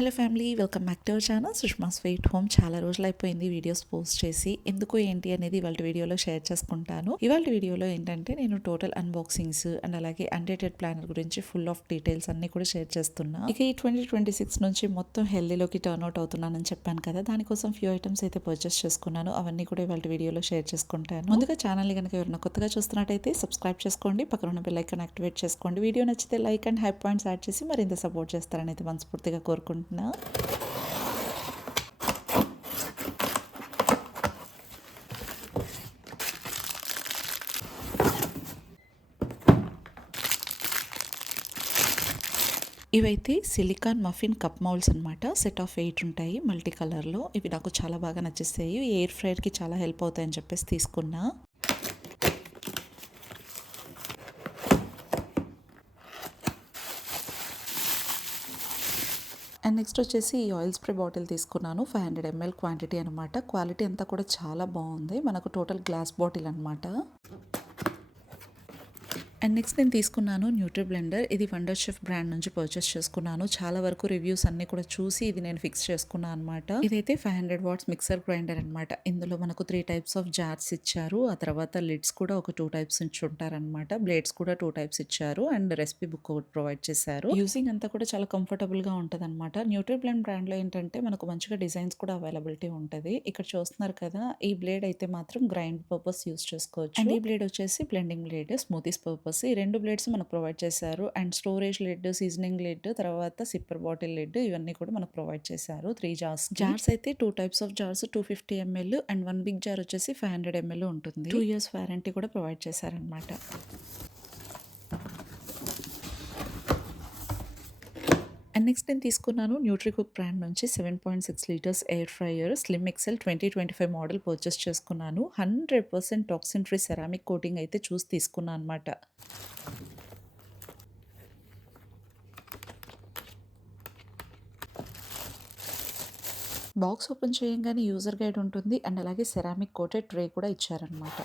Hello family, welcome back to our channel Sushma sweet home. చాలా రోజులు అయిపోయింది వీడియోస్ పోస్ట్ చేసి. ఎందుకు ఏంటి అనేది ఇవాళ వీడియోలో షేర్ చేసుకుంటాను. ఇవాళ వీడియోలో ఏంటంటే నేను టోటల్ అన్బాక్సింగ్స్ అండ్ అలాగే అన్డేటెడ్ ప్లానర్ గురించి ఫుల్ ఆఫ్ డీటెయిల్స్ అన్ని కూడా షేర్ చేస్తున్నా. ఇక ఈ 2026 నుంచి మొత్తం హెల్దీలోకి టర్న్ అవుట్ అవుతున్నానని చెప్పాను కదా, దానికోసం ఫ్యూ ఐటమ్స్ అయితే పర్చేస్ చేసుకున్నాను. అవన్నీ కూడా ఇవాళ వీడియోలో షేర్ చేసుకుంటాను. ముందుగా ఛానల్ని కనుక ఎవరైనా కొత్తగా చూస్తున్నట్టయితే సబ్స్క్రైబ్ చేసుకోండి, పక్కన ఉన్న బెల్ ఐకాన్ యాక్టివేట్ చేసుకోండి. వీడియో నచ్చితే like and high points add చేసి మరింత సపోర్ట్ చేస్తారని అయితే మనస్ఫూర్తిగా కోరుకుంటున్నాను. ఇవైతే సిలికాన్ మఫిన్ కప్ మౌల్డ్స్ అనమాట. సెట్ ఆఫ్ 8 ఉంటాయి మల్టీ కలర్లో. ఇవి నాకు చాలా బాగా నచ్చేస్తాయి. ఎయిర్ ఫ్రైయర్కి చాలా హెల్ప్ అవుతాయని చెప్పేసి తీసుకున్నా. అండ్ నెక్స్ట్ వచ్చేసి ఈ ఆయిల్ స్ప్రే బాటిల్ తీసుకున్నాను. 500 ml క్వాంటిటీ అనమాట. క్వాలిటీ అంతా కూడా చాలా బాగుంది. మనకు టోటల్ గ్లాస్ బాటిల్ అనమాట. అండ్ నెక్స్ట్ నేను తీసుకున్నాను న్యూట్రీ బ్లెండర్. ఇది వండర్ షెఫ్ బ్రాండ్ నుంచి పర్చేస్ చేసుకున్నాను. చాలా వరకు రివ్యూస్ అన్ని కూడా చూసి ఇది నేను ఫిక్స్ చేసుకున్నాను అనమాట. ఇదైతే 500 watts మిక్సర్ గ్రైండర్ అనమాట. ఇందులో మనకు 3 types ఆఫ్ జార్స్ ఇచ్చారు. ఆ తర్వాత లిడ్స్ కూడా ఒక 2 types నుంచి ఉంటారనమాట. బ్లేడ్స్ కూడా 2 types ఇచ్చారు అండ్ రెసిపీ బుక్ ఒకటి ప్రొవైడ్ చేశారు. యూజింగ్ అంతా కూడా చాలా కంఫర్టబుల్ గా ఉంటుంది అనమాట. న్యూట్రీ బ్లెండ్ బ్రాండ్ లో ఏంటంటే మనకు మంచిగా డిజైన్స్ కూడా అవైలబిలిటీ ఉంటుంది. ఇక్కడ చూస్తున్నారు కదా, ఈ బ్లేడ్ అయితే మాత్రం గ్రైండ్ పర్పస్ యూస్ చేసుకోవచ్చు. అండ్ ఈ బ్లేడ్ వచ్చేసి బ్లెండింగ్ బ్లేడ్, స్మూతీస్ పర్పస్. ఈ 2 బ్లేడ్స్ మనకు ప్రొవైడ్ చేశారు. And storage lid, seasoning lid, తర్వాత సిప్పర్ బాటిల్ లిడ్ ఇవన్నీ కూడా మనకు ప్రొవైడ్ చేశారు. 3 జార్స్ అయితే 2 types of jars, 250 ml and 1 big jar వచ్చేసి 500 ml ఉంటుంది. 2 years వారంటీ కూడా ప్రొవైడ్ చేశారనమాట. అండ్ నెక్స్ట్ నేను తీసుకున్నాను న్యూట్రీకుక్ బ్రాండ్ నుంచి 7.6 litres air fryer Slim Excel 2025 model purchase చేసుకున్నాను. 100% టాక్సిన్ ఫ్రీ సెరామిక్ కోటింగ్ అయితే చూసి తీసుకున్నాను అనమాట. బాక్స్ ఓపెన్ చేయంగానే యూజర్ గైడ్ ఉంటుంది అండ్ అలాగే సెరామిక్ కోటెడ్ ట్రే కూడా ఇచ్చారనమాట.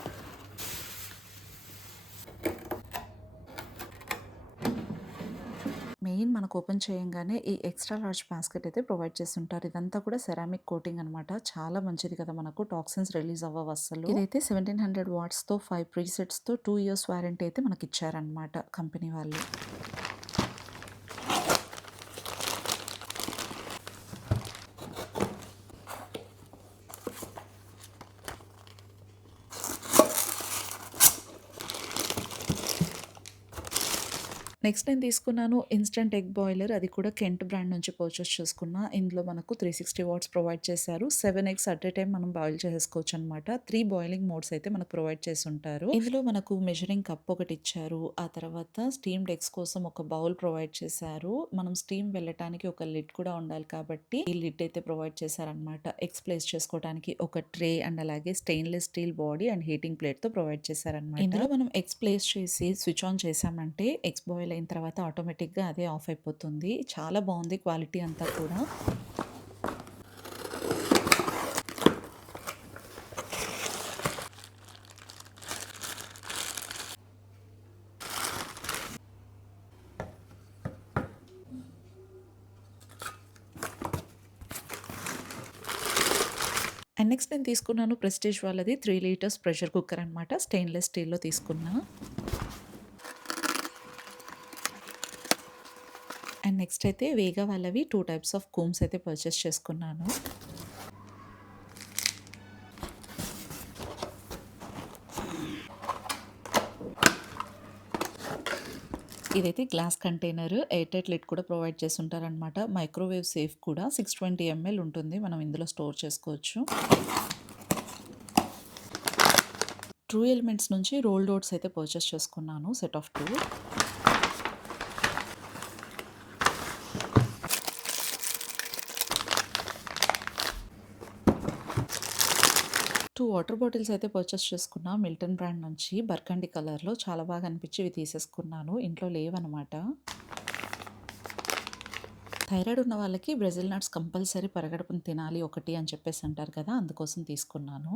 మెయిన్ మనకు ఓపెన్ చేయంగానే ఈ ఎక్స్ట్రా లార్జ్ బాస్కెట్ అయితే ప్రొవైడ్ చేస్తుంటారు. ఇదంతా కూడా సెరామిక్ కోటింగ్ అనమాట. చాలా మంచిది కదా, మనకు టాక్సిన్స్ రిలీజ్ అవ్వవు అసలు. ఇదైతే 1700 watts తో 5 ప్రీసెట్స్ తో 2 years వారంటీ అయితే మనకి ఇచ్చారనమాట కంపెనీ వాళ్ళు. నెక్స్ట్ నేను తీసుకున్నాను ఇన్స్టంట్ ఎగ్ బాయిలర్. అది కూడా కెంట్ బ్రాండ్ నుంచి పర్చేస్ చేసుకున్నా. ఇందులో మనకు 360 watts ప్రొవైడ్ చేశారు. 7 eggs అట్ ఏ టైం మనం బాయిల్ చేసుకోవచ్చు అనమాట. 3 బాయిలింగ్ మోడ్స్ అయితే మనకు ప్రొవైడ్ చేసి ఉంటారు. ఇందులో మనకు మెజరింగ్ కప్ ఒకటి ఇచ్చారు. ఆ తర్వాత స్టీమ్డ్ ఎగ్స్ కోసం ఒక బౌల్ ప్రొవైడ్ చేశారు. మనం స్టీమ్ వెళ్ళటానికి ఒక లిడ్ కూడా ఉండాలి కాబట్టి ఈ లిడ్ అయితే ప్రొవైడ్ చేశారనమాట. ఎగ్స్ ప్లేస్ చేసుకోవడానికి ఒక ట్రే అండ్ అలాగే stainless steel body and heating plate తో ప్రొవైడ్ చేశారనమాట. ఇందులో మనం ఎగ్స్ ప్లేస్ చేసి స్విచ్ ఆన్ చేసామంటే ఎగ్స్ బాయిల్ అయిన తర్వాత ఆటోమేటిక్గా అదే ఆఫ్ అయిపోతుంది. చాలా బాగుంది క్వాలిటీ అంతా కూడా. అండ్ నెక్స్ట్ నేను తీసుకున్నాను ప్రెస్టీజ్ వాళ్ళది 3 లీటర్స్ ప్రెషర్ కుక్కర్ అనమాట. స్టెయిన్లెస్ స్టీల్లో తీసుకున్నా. అండ్ నెక్స్ట్ అయితే వేగా వాళ్ళవి 2 types ఆఫ్ కూమ్స్ అయితే పర్చేస్ చేసుకున్నాను. ఇదైతే glass container, air tight lid కూడా ప్రొవైడ్ చేసి ఉంటారనమాట. మైక్రోవేవ్ సేఫ్ కూడా 620 ml ఉంటుంది. మనం ఇందులో స్టోర్ చేసుకోవచ్చు. ట్రూ ఎలిమెంట్స్ నుంచి రోల్డ్ ఓట్స్ అయితే పర్చేస్ చేసుకున్నాను. Set of 2. వాటర్ బాటిల్స్ అయితే పర్చేస్ చేసుకున్నా మిల్టన్ బ్రాండ్ నుంచి. బర్కండి కలర్లో చాలా బాగా అనిపించి ఇవి తీసేసుకున్నాను. ఇంట్లో లేవనమాట. థైరాయిడ్ ఉన్న వాళ్ళకి బ్రెజిల్ నట్స్ కంపల్సరీ పరగడుపున తినాలి ఒకటి అని చెప్పేసి అంటారు కదా, అందుకోసం తీసుకున్నాను.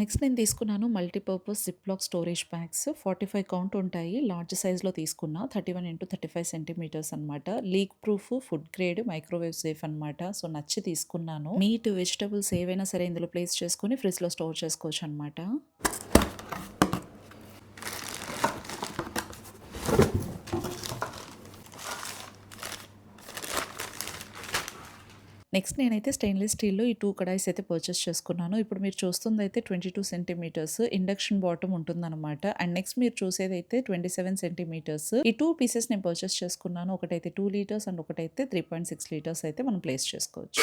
నెక్స్ట్ నేను తీసుకున్నాను multipurpose Ziploc storage bags 45 count ఉంటాయి. లార్జ్ సైజ్‌లో తీసుకున్నా 31x35 సెంటీమీటర్స్ అనమాట. Leak proof, food grade, microwave safe అనమాట. సో, నచ్చి తీసుకున్నాను. మీట్, వెజిటబుల్స్ ఏవైనా సరే ఇందులో ప్లేస్ చేసుకొని ఫ్రిడ్జ్‌లో స్టోర్ చేసుకోవచ్చనమాట. నెక్స్ట్ నేనైతే స్టెయిన్‌లెస్ స్టీల్‌లో ఈ 2 కడాయిస్ అయితే పర్చేస్ చేసుకున్నాను. ఇప్పుడు మీరు చూస్తుందయితే 22 సెంటీమీటర్స్ ఇండక్షన్ బాటమ్ ఉంటుందనమాట. అండ్ నెక్స్ట్ మీరు చూసేదైతే 27 సెంటీమీటర్స్. ఈ 2 పీసెస్ నేను పర్చేస్ చేసుకున్నాను. ఒకటైతే 2 లీటర్స్ అండ్ ఒకటైతే 3.6 లీటర్స్ అయితే మనం ప్లేస్ చేసుకోవచ్చు.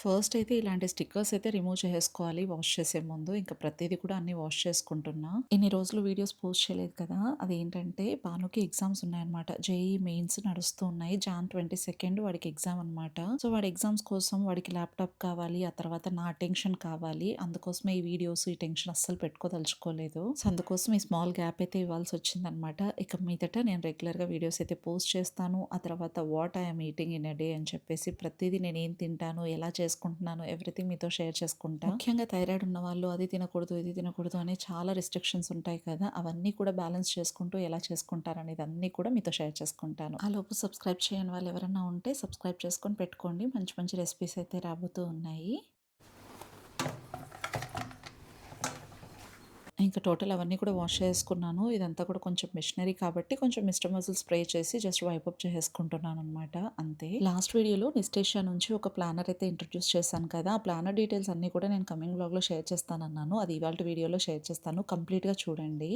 ఫస్ట్ అయితే ఇలాంటి స్టిక్కర్స్ అయితే రిమూవ్ చేసేసుకోవాలి వాష్ చేసే ముందు. ఇంకా ప్రతీది కూడా అన్నీ వాష్ చేసుకుంటున్నా. ఇన్ని రోజులు వీడియోస్ పోస్ట్ చేయలేదు కదా! అదేంటంటే భానుకి ఎగ్జామ్స్ ఉన్నాయన్నమాట. జేఈఈ మెయిన్స్ నడుస్తూ ఉన్నాయి. జాన్ 22 వాడికి ఎగ్జామ్ అనమాట. సో, వాడి ఎగ్జామ్స్ కోసం వాడికి ల్యాప్‌టాప్ కావాలి. ఆ తర్వాత నా అటెన్షన్ కావాలి. అందుకోసమే ఈ వీడియోస్, ఈ టెన్షన్ అస్సలు పెట్టుకోదలుచుకోలేదు. సో, అందుకోసం ఈ స్మాల్ గ్యాప్ అయితే ఇవ్వాల్సొచ్చిందనమాట. ఇక మీదట నేను రెగ్యులర్‌గా వీడియోస్ అయితే పోస్ట్ చేస్తాను. ఆ తర్వాత what I am eating in a day అని చెప్పేసి ప్రతీదీ నేనేం తింటాను, ఎలా చేసుకుంటున్నాను ఎవ్రీథింగ్ మీతో షేర్ చేసుకుంటా. ముఖ్యంగా థైరాయిడ్ ఉన్న వాళ్ళు అది తినకూడదు, ఇది తినకూడదు అనే చాలా రిస్ట్రిక్షన్స్ ఉంటాయి కదా! అవన్నీ కూడా బ్యాలెన్స్ చేసుకుంటూ ఎలా చేసుకుంటారనేది అన్నీ కూడా మీతో షేర్ చేసుకుంటాను. ఆలోపు సబ్స్క్రైబ్ చేయని వాళ్ళు ఎవరైనా ఉంటే సబ్స్క్రైబ్ చేసుకొని పెట్టుకోండి. మంచి మంచి రెసిపీస్ అయితే రాబోతూ ఉన్నాయి. ఇంకా టోటల్ అవన్నీ కూడా వాష్ చేసుకున్నాను. ఇదంతా కూడా కొంచెం మిషనరీ కాబట్టి కొంచెం మిస్టర్ మజిల్ స్ప్రే చేసి జస్ట్ వైప్ అప్ చేసేసుకుంటున్నాననమాట. అంతే. లాస్ట్ వీడియోలో నిస్టేషియా నుంచి ఒక ప్లానర్ అయితే ఇంట్రొడ్యూస్ చేశాను కదా! ఆ ప్లానర్ డీటెయిల్స్ అన్నీ కూడా నేను కమింగ్ వ్లాగ్‌లో షేర్ చేస్తానన్నాను. అది ఇవాల్టి వీడియోలో షేర్ చేస్తాను. కంప్లీట్‌గా చూడండి.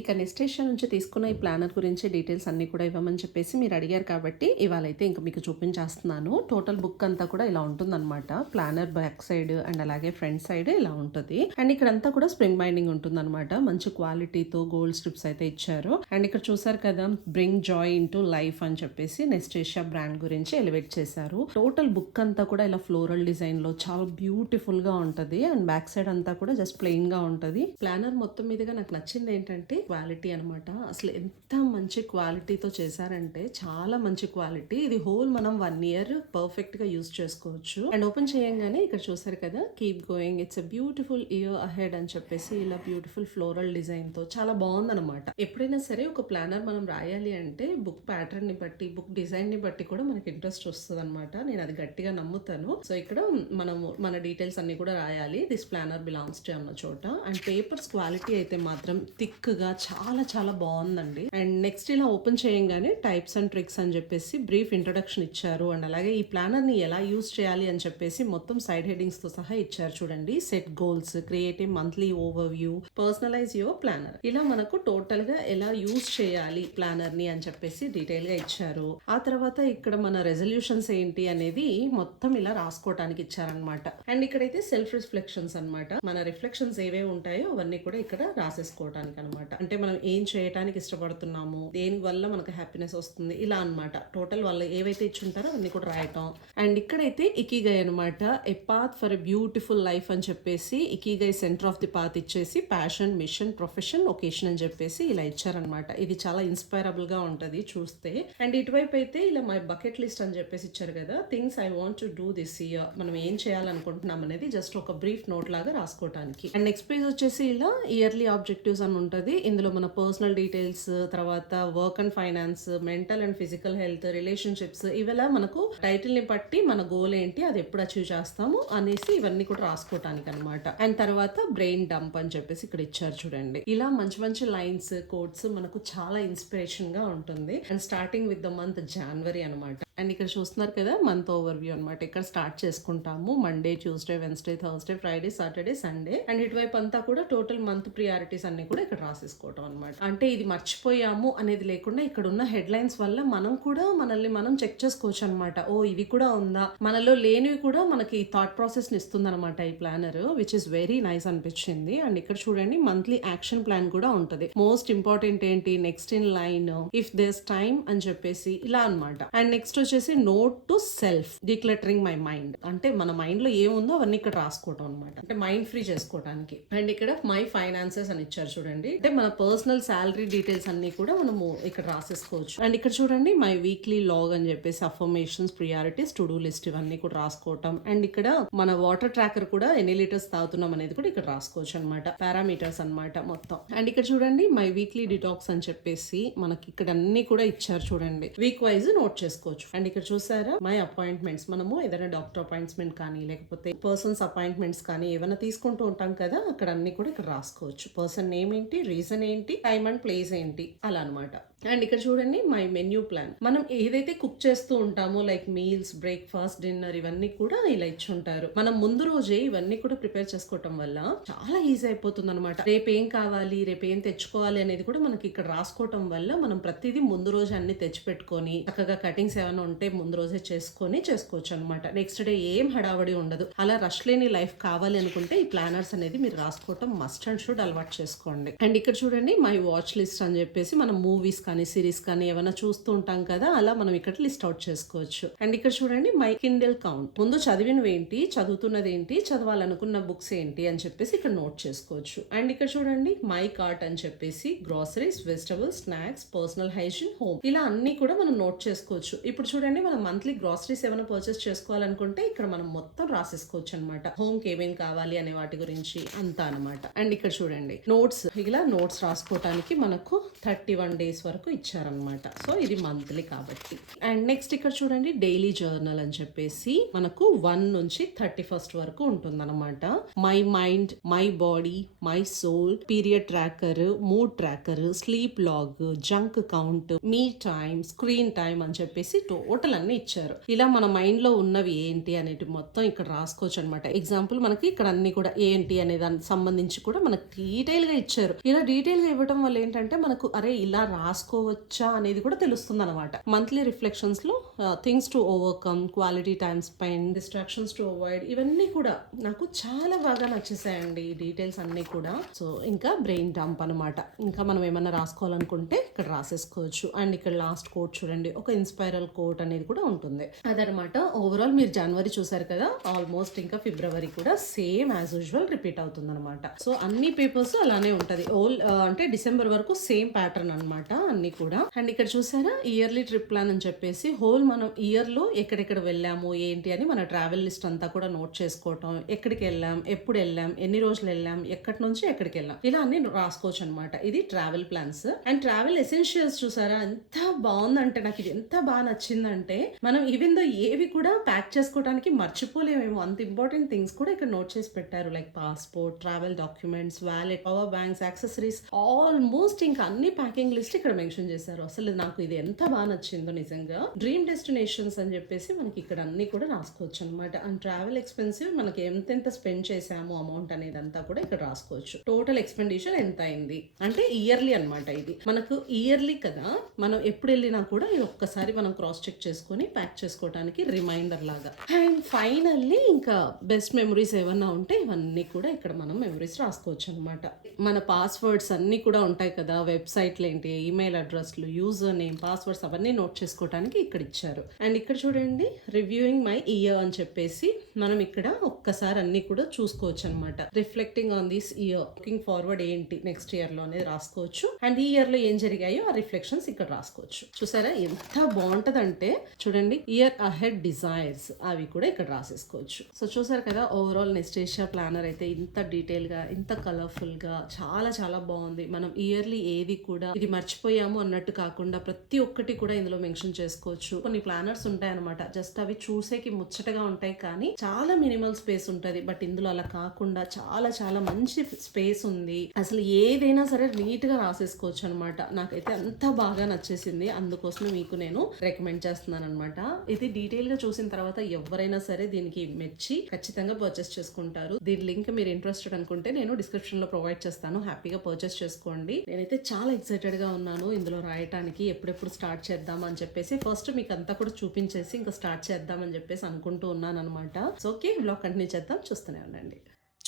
ఇక నెస్టేషియా నుంచి తీసుకున్న ఈ ప్లానర్ గురించి డీటెయిల్స్ అన్నీ కూడా ఇవ్వమని చెప్పేసి మీరు అడిగారు కాబట్టి ఇవాళైతే ఇంక మీకు చూపించేస్తున్నాను. టోటల్ బుక్ అంతా కూడా ఇలా ఉంటుందన్నమాట. ప్లానర్ బ్యాక్ సైడ్ అండ్ అలాగే ఫ్రంట్ సైడ్ ఇలా ఉంటుంది. అండ్ ఇక్కడంతా కూడా స్ప్రింగ్ బైండింగ్ ఉంటుందన్నమాట. మంచి క్వాలిటీతో గోల్డ్ స్ట్రిప్స్ అయితే ఇచ్చారు. అండ్ ఇక్కడ చూసారు కదా, బ్రింగ్ జాయ్ ఇంటూ లైఫ్ అని చెప్పేసి నెస్టేషియా బ్రాండ్ గురించి ఎలివేట్ చేశారు. టోటల్ బుక్ అంతా కూడా ఇలా ఫ్లోరల్ డిజైన్ లో చాలా బ్యూటిఫుల్ గా ఉంటది. అండ్ బ్యాక్ సైడ్ అంతా కూడా జస్ట్ ప్లెయిన్ గా ఉంటది. ప్లానర్ మొత్తం మీదుగా నాకు నచ్చింది ఏంటంటే క్వాలిటీ అనమాట. అసలు ఎంత మంచి క్వాలిటీతో చేశారంటే చాలా మంచి క్వాలిటీ. ఇది హోల్ మనం 1 year పర్ఫెక్ట్ గా యూజ్ చేసుకోవచ్చు. అండ్ ఓపెన్ చేయంగానే ఇక్కడ చూసారు కదా, keep going it's a beautiful year ahead అని చెప్పేసి ఇలా బ్యూటిఫుల్ ఫ్లోరల్ డిజైన్ తో చాలా బాగుందన్నమాట. ఎప్పుడైనా సరే ఒక ప్లానర్ మనం రాయాలి అంటే బుక్ ప్యాటర్న్ ని బట్టి, బుక్ డిజైన్ ని బట్టి కూడా మనకి ఇంట్రెస్ట్ వస్తుంది అనమాట. నేను అది గట్టిగా నమ్ముతాను. సో ఇక్కడ మనము మన డీటెయిల్స్ అన్ని కూడా రాయాలి. దిస్ ప్లానర్ బిలాంగ్స్ టు అన్న చోట. అండ్ పేపర్స్ క్వాలిటీ అయితే మాత్రం థిక్ గా చాలా చాలా బాగుందండి. అండ్ నెక్స్ట్ ఇలా ఓపెన్ చేయంగానే టైప్స్ అండ్ ట్రిక్స్ అని చెప్పేసి బ్రీఫ్ ఇంట్రొడక్షన్ ఇచ్చారు. అండ్ అలాగే ఈ ప్లానర్ ని ఎలా యూజ్ చేయాలి అని చెప్పేసి మొత్తం సైడ్ హెడ్డింగ్స్ తో సహా ఇచ్చారు చూడండి. Set goals, create a monthly overview, personalise your planner, ఇలా మనకు టోటల్ గా ఎలా యూజ్ చేయాలి ప్లానర్ ని అని చెప్పేసి డీటెయిల్ గా ఇచ్చారు. ఆ తర్వాత ఇక్కడ మన రెజల్యూషన్స్ ఏంటి అనేది మొత్తం ఇలా రాసుకోవడానికి ఇచ్చారనమాట. అండ్ ఇక్కడైతే సెల్ఫ్ రిఫ్లెక్షన్స్ అనమాట. మన రిఫ్లెక్షన్స్ ఏవే ఉంటాయో అవన్నీ కూడా ఇక్కడ రాసేసుకోవడానికి అనమాట. అంటే మనం ఏం చేయడానికి ఇష్టపడుతున్నాము, దేని వల్ల మనకు హ్యాపీనెస్ వస్తుంది, ఇలా అన్నమాట. టోటల్ వాళ్ళు ఏవైతే ఇచ్చుంటారో అన్ని కూడా రాయటం. అండ్ ఇక్కడైతే ఇకిగై అనమాట, a path for a beautiful life అని చెప్పేసి ikigai centre of the path ఇచ్చేసి ప్యాషన్, మిషన్, ప్రొఫెషన్, ఒకేషన్ అని చెప్పేసి ఇలా ఇచ్చారనమాట. ఇది చాలా ఇన్స్పైరబుల్ గా ఉంటది చూస్తే. అండ్ ఇటువైపు అయితే ఇలా మై బకెట్ లిస్ట్ అని చెప్పేసి ఇచ్చారు కదా, things I want to do this year, మనం ఏం చేయాలనుకుంటున్నాం అనేది జస్ట్ ఒక బ్రీఫ్ నోట్ లాగా రాసుకోవడానికి. అండ్ నెక్స్ట్ పేజ్ వచ్చేసి ఇలా ఇయర్లీ ఆబ్జెక్టివ్స్ అని ఉంటది. ఇందులో మన పర్సనల్ డీటెయిల్స్, తర్వాత work and finance, mental and physical health, relationships, ఇవెలా మనకు టైటిల్ ని బట్టి మన గోల్ ఏంటి, అది ఎప్పుడు అచీవ్ చేస్తాము అనేసి ఇవన్నీ కూడా రాసుకోవటానికి అనమాట. అండ్ తర్వాత బ్రెయిన్ డంప్ అని చెప్పేసి ఇక్కడ ఇచ్చారు చూడండి. ఇలా మంచి మంచి లైన్స్, కోట్స్ మనకు చాలా ఇన్స్పిరేషన్ గా ఉంటుంది. And starting with the month January అనమాట. అండ్ ఇక్కడ చూస్తున్నారు కదా, మంత్ ఓవర్ వ్యూ అనమాట. ఇక్కడ స్టార్ట్ చేసుకుంటాము Monday, Tuesday, Wednesday, Thursday, Friday, Saturday, Sunday. And ఇటువైపు అంతా కూడా టోటల్ మంత్ ప్రియారిటీస్ అన్ని కూడా ఇక్కడ రాసేసుకోవటం అనమాట. అంటే ఇది మర్చిపోయాము అనేది లేకుండా ఇక్కడ ఉన్న హెడ్ లైన్స్ వల్ల మనం కూడా మనల్ని మనం చెక్ చేసుకోవచ్చు అనమాట. ఓ ఇది కూడా ఉందా, మనలో లేనివి కూడా మనకి థాట్ ప్రాసెస్ ని ఇస్తుంది అనమాట ఈ planner, which is very nice అనిపించింది. అండ్ ఇక్కడ చూడండి, మంత్లీ యాక్షన్ ప్లాన్ కూడా ఉంటది. మోస్ట్ ఇంపార్టెంట్ ఏంటి, next in line, if there's time అని చెప్పేసి ఇలా అనమాట. అండ్ నెక్స్ట్ వచ్చేసి note to self, decluttering my mind, అంటే మన మైండ్ లో ఏముందో అవన్నీ ఇక్కడ రాసుకోవటం అనమాట. అంటే మైండ్ ఫ్రీ చేసుకోవడానికి. అండ్ ఇక్కడ మై ఫైనాన్సెస్ అని ఇచ్చారు చూడండి. అంటే మన పర్సనల్ శాలరీ డీటెయిల్స్ అన్ని కూడా మనము ఇక్కడ రాసేసుకోవచ్చు. అండ్ ఇక్కడ చూడండి మై వీక్లీ లాగ్ అని చెప్పేసి affirmations, priorities, to do list ఇవన్నీ కూడా రాసుకోవటం. అండ్ ఇక్కడ మన వాటర్ ట్రాకర్ కూడా ఎన్ని లీటర్స్ తాగుతున్నాం అనేది కూడా ఇక్కడ రాసుకోవచ్చు అనమాట. పారామీటర్స్ అన్నమాట మొత్తం. అండ్ ఇక్కడ చూడండి మై వీక్లీ డిటాక్స్ అని చెప్పేసి మనకి ఇక్కడ అన్ని కూడా ఇచ్చారు చూడండి. వీక్ వైజ్ నోట్ చేసుకోవచ్చు. అండ్ ఇక్కడ చూసారా మై అపాయింట్మెంట్స్, మనము ఏదైనా డాక్టర్ అపాయింట్మెంట్ కానీ లేకపోతే పర్సన్స్ అపాయింట్మెంట్స్ కానీ ఏమైనా తీసుకుంటూ ఉంటాం కదా, అక్కడ అన్ని కూడా ఇక్కడ రాసుకోవచ్చు. పర్సన్ నేమ్ ఏంటి, రీజన్ ఏంటి, టైమ్ అండ్ ప్లేస్ ఏంటి, అలా అనమాట. అండ్ ఇక్కడ చూడండి మై మెన్యూ ప్లాన్, మనం ఏదైతే కుక్ చేస్తూ ఉంటామో లైక్ మీల్స్, బ్రేక్ఫాస్ట్, డిన్నర్ ఇవన్నీ కూడా ఇలా ఇచ్చి ఉంటారు. మనం ముందు రోజే ఇవన్నీ కూడా ప్రిపేర్ చేసుకోవటం వల్ల చాలా ఈజీ అయిపోతుంది అనమాట. రేపు ఏం కావాలి, రేపు ఏం తెచ్చుకోవాలి అనేది కూడా మనకి ఇక్కడ రాసుకోవటం వల్ల మనం ప్రతిదీ ముందు రోజు అన్ని తెచ్చి పెట్టుకొని చక్కగా కటింగ్స్ ఏమైనా ఉంటే ముందు రోజే చేసుకొని చేసుకోవచ్చు అనమాట. నెక్స్ట్ డే ఏం హడావడి ఉండదు. అలా రష్ లేని లైఫ్ కావాలి అనుకుంటే ఈ ప్లానర్స్ అనేది మీరు రాసుకోవటం మస్ట్ అండ్ షుడ్ అలవాటు చేసుకోండి. అండ్ ఇక్కడ చూడండి మై వాచ్ లిస్ట్ అని చెప్పేసి మనం మూవీస్ కానీ సిరీస్ కానీ ఏమైనా చూస్తూ ఉంటాం కదా, అలా మనం ఇక్కడ లిస్ట్ అవుట్ చేసుకోవచ్చు. అండ్ ఇక్కడ చూడండి మై కిండెల్ కౌంట్, ముందు చదివినవి ఏంటి, చదువుతున్నది ఏంటి, చదవాలనుకున్న బుక్స్ ఏంటి అని చెప్పేసి ఇక్కడ నోట్ చేసుకోవచ్చు. అండ్ ఇక్కడ చూడండి మై కార్ట్ అని చెప్పేసి groceries, vegetables, snacks, personal hygiene, home, ఇలా అన్ని కూడా మనం నోట్ చేసుకోవచ్చు. ఇప్పుడు చూడండి మనం మంత్లీ గ్రాసరీస్ ఏమైనా పర్చేస్ చేసుకోవాలనుకుంటే ఇక్కడ మనం మొత్తం రాసేసుకోవచ్చు అనమాట. హోమ్ కి ఏమేం కావాలి అనే వాటి గురించి అంతా అనమాట. అండ్ ఇక్కడ చూడండి నోట్స్, ఇలా నోట్స్ రాసుకోవడానికి మనకు 31 days వరకు ఇచ్చారనమాట. సో ఇది మంత్లీ కాబట్టి. అండ్ నెక్స్ట్ ఇక్కడ చూడండి డైలీ జర్నల్ అని చెప్పేసి మనకు 1 నుంచి 31st వరకు ఉంటుందన్నమాట. My mind, my body, my soul, period tracker, mood tracker, sleep log, junk count, me time, screen time అని చెప్పేసి టోటల్ అన్ని ఇచ్చారు. ఇలా మన మైండ్ లో ఉన్నవి ఏంటి అనేది మొత్తం ఇక్కడ రాసుకోవచ్చు అనమాట. ఎగ్జాంపుల్ మనకి ఇక్కడ అన్ని కూడా ఏంటి అనే దానికి సంబంధించి కూడా మనకు డీటెయిల్ గా ఇచ్చారు. ఇలా డీటెయిల్ గా ఇవ్వడం వల్ల ఏంటంటే మనకు అరే ఇలా రాసుకోవచ్చా అనేది కూడా తెలుస్తుంది అనమాట. మంత్లీ రిఫ్లెక్షన్స్ లో things to overcome, quality time spend, distractions to avoid, ఇవన్నీ కూడా నాకు చాలా బాగా నచ్చేసాయండి ఈ డీటెయిల్స్ అన్ని కూడా. సో ఇంకా బ్రెయిన్ డంప్ అనమాట. ఇంకా మనం ఏమన్నా రాసుకోవాలనుకుంటే ఇక్కడ రాసేసుకోవచ్చు. అండ్ ఇక్కడ లాస్ట్ కోట్ చూడండి, ఒక ఇన్స్పైరల్ కోట్ అనేది కూడా ఉంటుంది. అదనమాట ఓవరాల్ మీరు జనవరి చూసారు కదా, ఆల్మోస్ట్ ఇంకా ఫిబ్రవరి కూడా సేమ్ యాజ్ యూజువల్ రిపీట్ అవుతుంది అనమాట. సో అన్ని పేపర్స్ అలానే ఉంటది. అంటే డిసెంబర్ వరకు సేమ్ ప్యాటర్న్ అనమాట అన్ని కూడా. అండ్ ఇక్కడ చూసారా ఇయర్లీ ట్రిప్ ప్లాన్ అని చెప్పేసి హోల్ మనం ఇయర్ లో ఎక్కడెక్కడ వెళ్ళాము ఏంటి అని మన ట్రావెల్ లిస్ట్ అంతా కూడా నోట్ చేసుకోవటం, ఎక్కడికి వెళ్ళాం, ఎప్పుడు వెళ్ళాం, ఎన్ని రోజులు వెళ్ళాం, ఎక్కడి నుంచి ఎక్కడికి వెళ్ళాం, ఇలా అన్ని రాసుకోవచ్చు అనమాట. ఇది travel plans. And travel essentials చూసారా ఎంత బాగుందంటే, నాకు ఇది ఎంత బాగా నచ్చిందంటే మనం ఈవెన్ దో ఏవి కూడా ప్యాక్ చేసుకోవడానికి మర్చిపోలేమేమో అంత ఇంపార్టెంట్ థింగ్స్ కూడా ఇక్కడ నోట్ చేసి పెట్టారు. Like passport, travel documents, wallet, power banks, accessories, almost ఇంకా అన్ని ప్యాకింగ్ లిస్ట్ ఇక్కడ మెన్షన్ చేశారు. అసలు నాకు ఇది ఎంత బాగా నచ్చిందో నిజంగా. డ్రీమ్ డెస్టినేషన్స్ అని చెప్పేసి మనకి ఇక్కడ అన్ని కూడా రాసుకోవచ్చు అనమాట. అండ్ ట్రావెల్ ఎక్స్పెన్సివ్ మనకి ఎంతెంత స్పెండ్ చేసాము అమౌంట్ అనేది అంతా కూడా ఇక్కడ రాసుకోవచ్చు. టోటల్ ఎక్స్పెండిచర్ ఎంత అయింది అంటే ఇయర్లీ అనమాట. ఇది మనకు ఇయర్లీ కదా, మనం ఎప్పుడు వెళ్ళినా కూడా ఇది ఒక్కసారి మనం క్రాస్ చెక్ చేసుకొని ప్యాక్ చేసుకోవడానికి రిమైండర్ లాగా. అండ్ ఫైనల్లీ ఇంకా బెస్ట్ మెమరీస్ ఏమన్నా ఉంటే ఇవన్నీ కూడా ఇక్కడ మనం మెమరీస్ రాసుకోవచ్చు అనమాట. మన పాస్వర్డ్స్ అన్ని కూడా ఉంటాయి కదా, వెబ్సైట్లు ఏంటి, ఈమెయిల్ అడ్రస్లు, యూజర్ నేమ్, పాస్వర్డ్స్ అవన్నీ నోట్ చేసుకోవడానికి ఇక్కడ ఇచ్చారు. అండ్ ఇక్కడ చూడండి రివ్యూయింగ్ మై ఇయర్ అని చెప్పేసి మనం ఇక్కడ ఒక్కసారి అన్ని కూడా చూసుకోవచ్చు అనమాట. Reflecting on this year, looking forward ఏంటి నెక్స్ట్ ఇయర్ లో అనేది రాసుకోవచ్చు. అండ్ ఈ ఇయర్ లో ఏం జరిగాయో ఆ రిఫ్లెక్షన్స్ ఇక్కడ రాసుకోవచ్చు. చూసారా ఎంత బాగుంటదంటే చూడండి ఇయర్ అహెడ్ డిజైర్స్ అవి కూడా ఇక్కడ రాసేసుకోవచ్చు. సో చూసారు కదా ఓవరాల్ నెస్టేషియా ప్లానర్ అయితే ఇంత డీటెయిల్ గా, ఇంత కలర్ఫుల్ గా చాలా చాలా బాగుంది. మనం ఇయర్లీ ఏది కూడా ఇది మర్చిపోయాము అన్నట్టు కాకుండా ప్రతి ఒక్కటి కూడా ఇందులో మెన్షన్ చేసుకోవచ్చు. కొన్ని ప్లానర్స్ ఉంటాయి అనమాట, జస్ట్ అవి చూసేకి ముచ్చటగా ఉంటాయి కానీ చాలా మినిమల్ స్పేస్ ఉంటది. బట్ ఇందులో అలా కాకుండా చాలా చాలా మంచి స్పేస్ ఉంది. అసలు ఏదైనా సరే నీట్ గా రాసేసుకోవచ్చు అనమాట. నాకైతే అంత బాగా నచ్చేసింది, అందుకోసమే మీకు నేను రికమెండ్ చేస్తున్నాను అనమాట. ఇది డీటెయిల్ గా చూసిన తర్వాత ఎవరైనా సరే దీనికి మెచ్చి ఖచ్చితంగా పర్చేస్ చేసుకుంటారు. దీని లింక్ మీరు ఇంట్రెస్టెడ్ అనుకుంటే నేను డిస్క్రిప్షన్ లో ప్రొవైడ్ చేస్తాను, హ్యాపీగా పర్చేస్ చేసుకోండి. నేనైతే చాలా ఎక్సైటెడ్ గా ఉన్నాను ఇందులో రాయటానికి, ఎప్పుడెప్పుడు స్టార్ట్ చేద్దాం అని చెప్పేసి. ఫస్ట్ మీకు అంతా కూడా చూపించేసి ఇంకా స్టార్ట్ చేద్దాం అని చెప్పేసి అనుకుంటూ ఉన్నాను అనమాట. సో ఓకే, బ్లాగ్ కంటిన్యూ చేద్దాం, చూస్తూనే ఉండండి.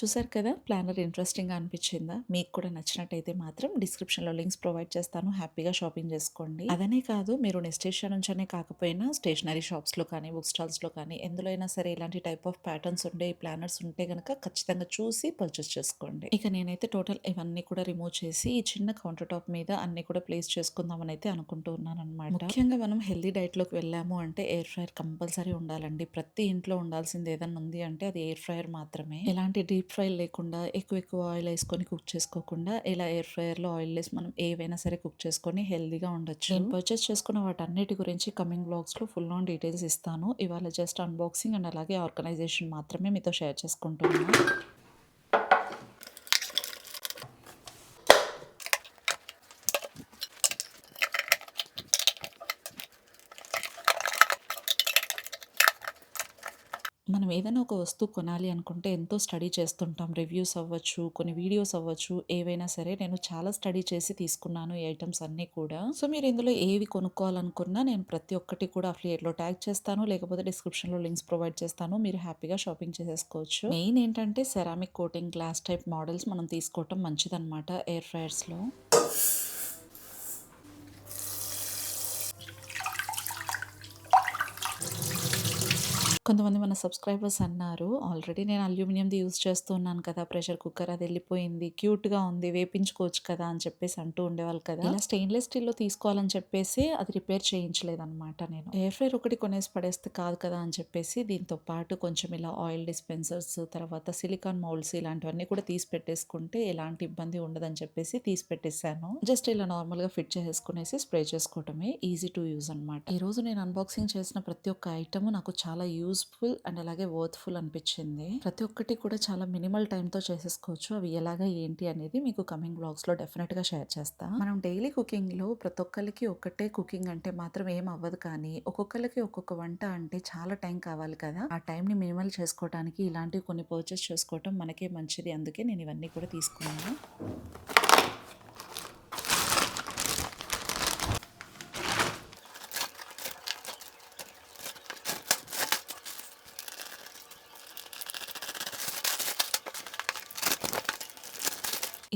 చూసారు కదా, ప్లానర్ ఇంట్రెస్టింగ్గా అనిపించిందా? మీకు కూడా నచ్చినట్టయితే మాత్రం డిస్క్రిప్షన్లో లింక్స్ ప్రొవైడ్ చేస్తాను, హ్యాపీగా షాపింగ్ చేసుకోండి. అదనే కాదు, మీరు నెస్టేషియా నుంచనే కాకపోయినా స్టేషనరీ షాప్స్లో కానీ బుక్ స్టాల్స్లో కానీ ఎందులో అయినా సరే ఇలాంటి టైప్ ఆఫ్ ప్యాటర్న్స్ ఉండే ఈ ప్లానర్స్ ఉంటే కనుక ఖచ్చితంగా చూసి పర్చేస్ చేసుకోండి. ఇక నేనైతే టోటల్ ఇవన్నీ కూడా రిమూవ్ చేసి ఈ చిన్న కౌంటర్ టాప్ మీద అన్ని కూడా ప్లేస్ చేసుకుందామని అయితే అనుకుంటూ ఉన్నాను అనమాట. ముఖ్యంగా మనం హెల్దీ డైట్లోకి వెళ్ళాము అంటే ఎయిర్ ఫ్రైయర్ కంపల్సరీ ఉండాలండి. ప్రతి ఇంట్లో ఉండాల్సింది ఏదన్నా ఉంది అంటే అది ఎయిర్ ఫ్రైయర్ మాత్రమే. ఎలాంటి డీప్ ఫ్రై లేకుండా ఎక్కువ ఆయిల్ వేసుకొని కుక్ చేసుకోకుండా ఇలా ఎయిర్ ఫ్రైయర్లో ఆయిల్ వేసి మనం ఏవైనా సరే కుక్ చేసుకొని హెల్దీగా ఉండొచ్చు. నేను పర్చేస్ చేసుకున్న వాటన్నిటి గురించి కమింగ్ బ్లాగ్స్లో ఫుల్ ఆన్ డీటెయిల్స్ ఇస్తాను. ఇవాళ జస్ట్ అన్బాక్సింగ్ అండ్ అలాగే ఆర్గనైజేషన్ మాత్రమే మీతో షేర్ చేసుకుంటున్నాను. మనం ఏదైనా ఒక వస్తువు కొనాలి అనుకుంటే ఎంతో స్టడీ చేస్తుంటాం. రివ్యూస్ అవ్వచ్చు, కొన్ని వీడియోస్ అవ్వచ్చు, ఏవైనా సరే నేను చాలా స్టడీ చేసి తీసుకున్నాను ఈ ఐటమ్స్ అన్నీ కూడా. సో మీరు ఇందులో ఏవి కొనుక్కోవాలనుకున్నా నేను ప్రతి ఒక్కటి కూడా అఫిలియేట్లో ట్యాగ్ చేస్తాను, లేకపోతే డిస్క్రిప్షన్లో లింక్స్ ప్రొవైడ్ చేస్తాను. మీరు హ్యాపీగా షాపింగ్ చేసేసుకోవచ్చు. మెయిన్ ఏంటంటే ceramic coating glass type models మనం తీసుకోవటం మంచిదన్నమాట ఎయిర్ ఫ్రైయర్స్లో. కొంతమంది మన సబ్స్క్రైబర్స్ అన్నారు, ఆల్రెడీ నేను అల్యూమినియంది యూజ్ చేస్తూ ఉన్నాను కదా, ప్రెషర్ కుక్కర్ అది వెళ్ళిపోయింది, క్యూట్గా ఉంది, వేపించుకోవచ్చు కదా అని చెప్పేసి అంటూ ఉండేవాళ్ళు కదా. ఇలా స్టెయిన్లెస్ స్టీల్లో తీసుకోవాలని చెప్పేసి అది రిపేర్ చేయించలేదన్నమాట. నేను ఎయిర్ ఫ్రైర్ ఒకటి కొనేసి పడేస్తే కాదు కదా అని చెప్పేసి దీంతో పాటు కొంచెం ఇలా ఆయిల్ డిస్పెన్సర్స్, తర్వాత సిలికాన్ మౌల్డ్స్ ఇలాంటివన్నీ కూడా తీసి పెట్టేసుకుంటే ఎలాంటి ఇబ్బంది ఉండదని చెప్పేసి తీసి పెట్టేశాను. జస్ట్ ఇలా నార్మల్గా ఫిట్ చేసేసుకునేసి స్ప్రే చేసుకోవటమే, ఈజీ టు యూజ్ అనమాట. ఈ రోజు నేను అన్బాక్సింగ్ చేసిన ప్రతి ఒక్క ఐటమ్ నాకు చాలా యూస్ఫుల్ అండ్ అలాగే వర్త్ఫుల్ అనిపించింది. ప్రతి ఒక్కటి కూడా చాలా మినిమల్ టైంతో చేసేసుకోవచ్చు. అవి ఎలాగా ఏంటి అనేది మీకు కమింగ్ బ్లాగ్స్ లో డెఫినెట్ గా షేర్ చేస్తా. మనం డైలీ కుకింగ్ లో ప్రతి ఒక్కరికి ఒకటే కుకింగ్ అంటే మాత్రం ఏం అవ్వదు, కానీ ఒక్కొక్కరికి ఒక్కొక్క వంట అంటే చాలా టైం కావాలి కదా. ఆ టైం ని మినిమల్ చేసుకోవడానికి ఇలాంటివి కొన్ని పర్చేస్ చేసుకోవటం మనకే మంచిది. అందుకే నేను ఇవన్నీ కూడా తీసుకున్నాను.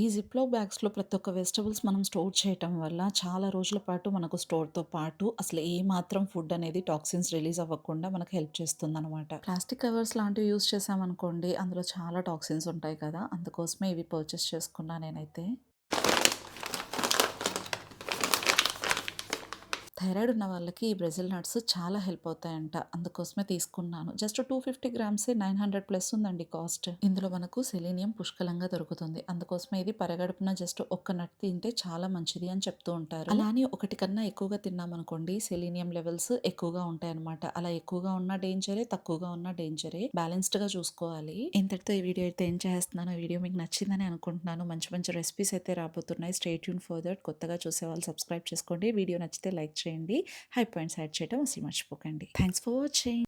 ఈ జిప్‌లో బ్యాగ్స్‌లో ప్రతి ఒక్క వెజిటబుల్స్ మనం స్టోర్ చేయటం వల్ల చాలా రోజుల పాటు మనకు స్టోర్‌తో పాటు అసలు ఏ మాత్రం ఫుడ్ అనేది టాక్సిన్స్ రిలీజ్ అవ్వకుండా మనకు హెల్ప్ చేస్తుందనమాట. ప్లాస్టిక్ కవర్స్ లాంటివి యూజ్ చేసామనుకోండి, అందులో చాలా టాక్సిన్స్ ఉంటాయి కదా. అందుకోసమే ఇవి పర్చేస్ చేసుకున్నా నేనైతే. థైరాయిడ్ ఉన్న వాళ్ళకి ఈ బ్రెజిల్ నట్స్ చాలా హెల్ప్ అవుతాయంట. అందుకోసమే తీసుకున్నాను. జస్ట్ 250 గ్రామ్సే 900 ప్లస్ ఉందండి కాస్ట్. ఇందులో మనకు సెలీనియం పుష్కలంగా దొరుకుతుంది. అందుకోసమే ఇది పరగడుపున జస్ట్ ఒక్క నట్ తింటే చాలా మంచిది అని చెప్తూ ఉంటారు. అలా అని ఒకటి కన్నా ఎక్కువగా తిన్నామనుకోండి సెలీనియం లెవెల్స్ ఎక్కువగా ఉంటాయన్నమాట. అలా ఎక్కువగా ఉన్న డేంజరే, తక్కువగా ఉన్న డేంజరే. బ్యాలెన్స్డ్ గా చూసుకోవాలి. ఇంతటితో ఈ వీడియో అయితే ఏం చేస్తున్నాను. వీడియో మీకు నచ్చిందని అనుకుంటున్నాను. మంచి మంచి రెసిపీస్ అయితే రాబోతున్నాయి. Stay tune for that. కొత్తగా చూసే వాళ్ళు సబ్స్క్రైబ్ చేసుకోండి. వీడియో నచ్చితే లైక్ చేయండి. హై పాయింట్స్ యాడ్ చేయడం అసలు మర్చిపోకండి. Thanks for watching.